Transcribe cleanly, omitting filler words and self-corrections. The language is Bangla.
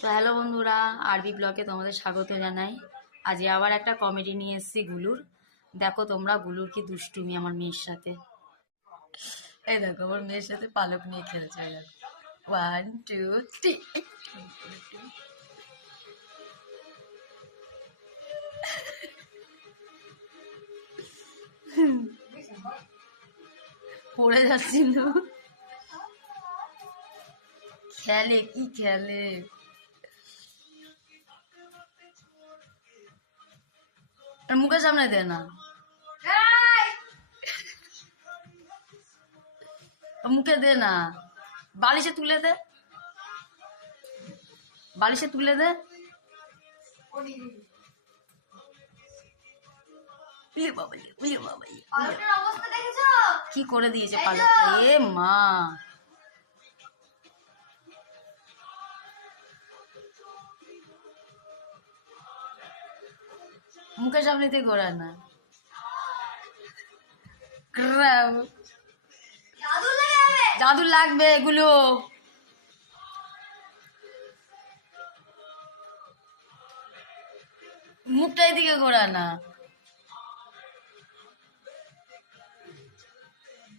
তো হ্যালো বন্ধুরা, আরবি ব্লগে তোমাদের স্বাগত জানাই। আজ আবার একটা কমেডি নিয়ে এসেছি গুলুর। দেখো তোমরা গুলুর কি দুষ্টুমি আমার মেয়ের সাথে। এই দেখো আমার মেয়ের সাথে পালক নিয়ে খেলছে। One two three. পড়ে যাচ্ছিল। খেলে কি খেলে, মুখের সামনে দে না, মুখে দে না, বালিশে তুলে দে, বালিশে তুলে দে। কি করে দিয়েছে পালকটা, এ মা। মুখের সামনে দিয়ে ঘোরায় না। জাদু লাগবে এগুলো। মুখটা এদিকে ঘোরায় না।